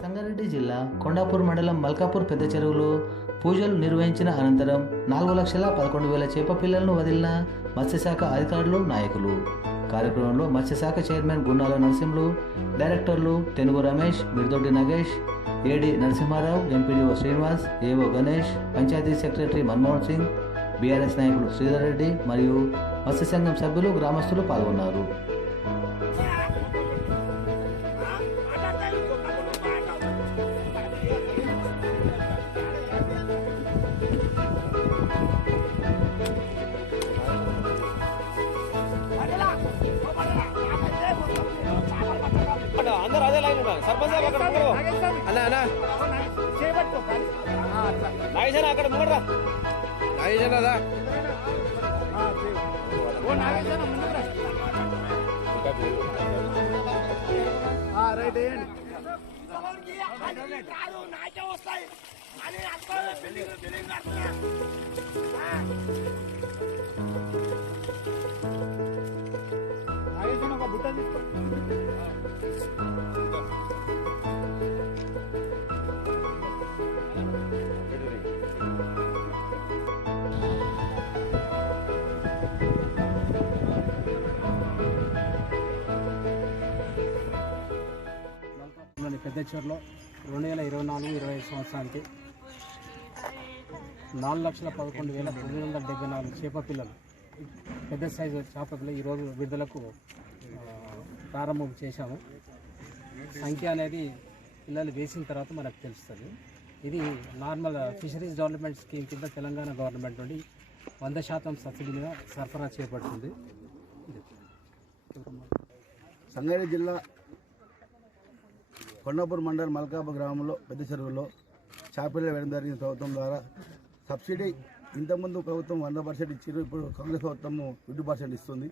సంగారెడ్డి జిల్లా కొండాపూర్ మండలం మల్కాపూర్ పెద్ద చెరువులో పూజలు నిర్వహించిన అనంతరం నాలుగు లక్షల పదకొండు వేల చేప పిల్లలను వదిలిన మత్స్యశాఖ అధికారులు నాయకులు. కార్యక్రమంలో మత్స్యశాఖ చైర్మన్ గున్నాల నరసింహులు డైరెక్టర్లు Tenugu Ramesh Mirdoddi Nagesh AD Narasimharao MPDO Srinivas AO Ganesh panchayat secretary Manmohan Singh BRS నాయకులు శ్రీధర్ రెడ్డి మరియు మత్స్య సంఘం సభ్యులు గ్రామస్తులు పాల్గొన్నారు. అందరూ అదే లైన్ సర్పంచ్ అక్కడ అన్న అన్న. నాగేశ్వర అక్కడ ముంగడరా నాగేశ్వర దా రైట్ వేయండి. ఒక బుట్ట తీసుకో. పెద్ద చెరువులో రెండు వేల ఇరవై నాలుగు ఇరవై ఐదు సంవత్సరానికి నాలుగు లక్షల పదకొండు వేల తొమ్మిది వందల డెబ్బై నాలుగు చేప పిల్లలు పెద్ద సైజు చేప పిల్లలు ఈరోజు విడుదలకు ప్రారంభం చేశాము. సంఖ్య అనేది పిల్లలు వేసిన తర్వాత మనకు తెలుస్తుంది. ఇది నార్మల్ ఫిషరీస్ డెవలప్మెంట్ స్కీమ్ కింద తెలంగాణ గవర్నమెంట్ నుండి వంద శాతం సబ్సిడీ మీద సరఫరా చేపడుతుంది. సంగారెడ్డి జిల్లా కొండాపూర్ మండలం మల్కాప గ్రామంలో పెద్ద చెరువులో చేపలు వేయడం జరిగింది ప్రభుత్వం ద్వారా. సబ్సిడీ ఇంతకుముందు ప్రభుత్వం వంద పర్సెంట్ ఇచ్చారు ఇప్పుడు కాంగ్రెస్ ప్రభుత్వం ఫిఫ్టీ పర్సెంట్ ఇస్తుంది.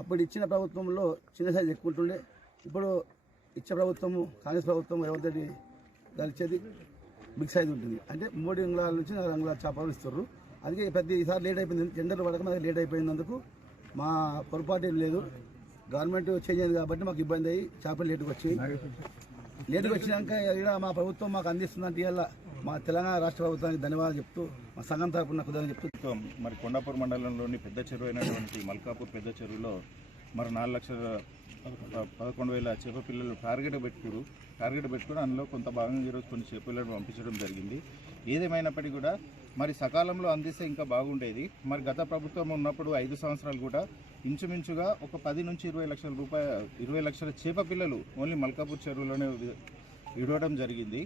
అప్పుడు ఇచ్చిన ప్రభుత్వంలో చిన్న సైజు ఎక్కువ ఉంటుండే. ఇప్పుడు ఇచ్చే ప్రభుత్వము కాంగ్రెస్ ప్రభుత్వం ఎవరి దాని బిగ్ సైజ్ ఉంటుంది. అంటే మూడు అంగుళాల నుంచి నాలుగు అంగుళాల చేపలు ఇస్తారు అందుకే ప్రతి ఈసారి లేట్ అయిపోయింది. జెండర్ పడక మనకి లేట్ అయిపోయినందుకు మా పొరపాటు ఏం లేదు. గవర్నమెంట్ చేంజ్ అయింది కాబట్టి మాకు ఇబ్బంది అయ్యి చేపలు లేటుకు వచ్చాయి లేటుకు వచ్చినాక ఇక్కడ మా ప్రభుత్వం మాకు అందిస్తుందంటే ఇలా మా తెలంగాణ రాష్ట్ర ప్రభుత్వానికి ధన్యవాదాలు చెప్తూ మా సంఘం తరపున కుదరని చెప్తూ. మరి కొండాపూర్ మండలంలోని పెద్ద చెరువు అయినటువంటి మల్కాపూర్ పెద్ద చెరువులో మరి నాలుగు లక్షల పదకొండు వేల చేప పిల్లలు టార్గెట్ పెట్టుకురు. టార్గెట్ పెట్టుకుని అందులో కొంత భాగంగా ఈరోజు కొన్ని చేప పిల్లలను పంపించడం జరిగింది. ఏదేమైనప్పటికీ కూడా మరి సకాలంలో అందిస్తే ఇంకా బాగుండేది. మరి గత ప్రభుత్వం ఉన్నప్పుడు ఐదు సంవత్సరాలు కూడా ఇంచుమించుగా ఒక పది నుంచి ఇరవై లక్షల రూపాయ ఇరవై లక్షల చేప పిల్లలు ఓన్లీ మల్కాపూర్ చెరువులోనే విడవడం జరిగింది.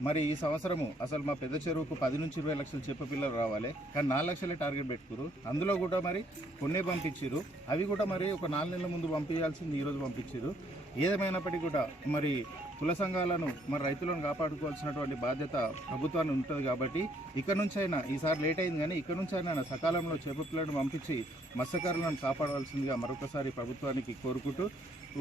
మరి ఈ సంవత్సరము అసలు మా పెద్ద చెరువుకు పది నుంచి ఇరవై లక్షలు చెప్ప పిల్లలు రావాలి. కానీ నాలుగు లక్షలే టార్గెట్ పెట్టుకురు అందులో కూడా మరి కొన్నే పంపించారు అవి కూడా మరి ఒక నాలుగు నెలల ముందు పంపించాల్సింది ఈరోజు పంపించారు ఏదేమైనప్పటికీ కూడా మరి కుల సంఘాలను మరి రైతులను కాపాడుకోవాల్సినటువంటి బాధ్యత ప్రభుత్వాన్ని ఉంటుంది కాబట్టి ఇక్కడ నుంచైనా ఈసారి లేట్ అయింది కానీ ఇక్కడ నుంచైనా సకాలంలో చేపట్లను పంపించి మత్స్యకారులను కాపాడవలసిందిగా మరొకసారి ప్రభుత్వానికి కోరుకుంటూ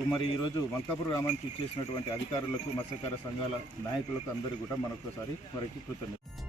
మరి ఈరోజు మల్కాపూర్ గ్రామానికి ఇచ్చేసినటువంటి అధికారులకు మత్స్యకార సంఘాల నాయకులకు అందరూ కూడా మరొకసారి వారికి కృతజ్ఞత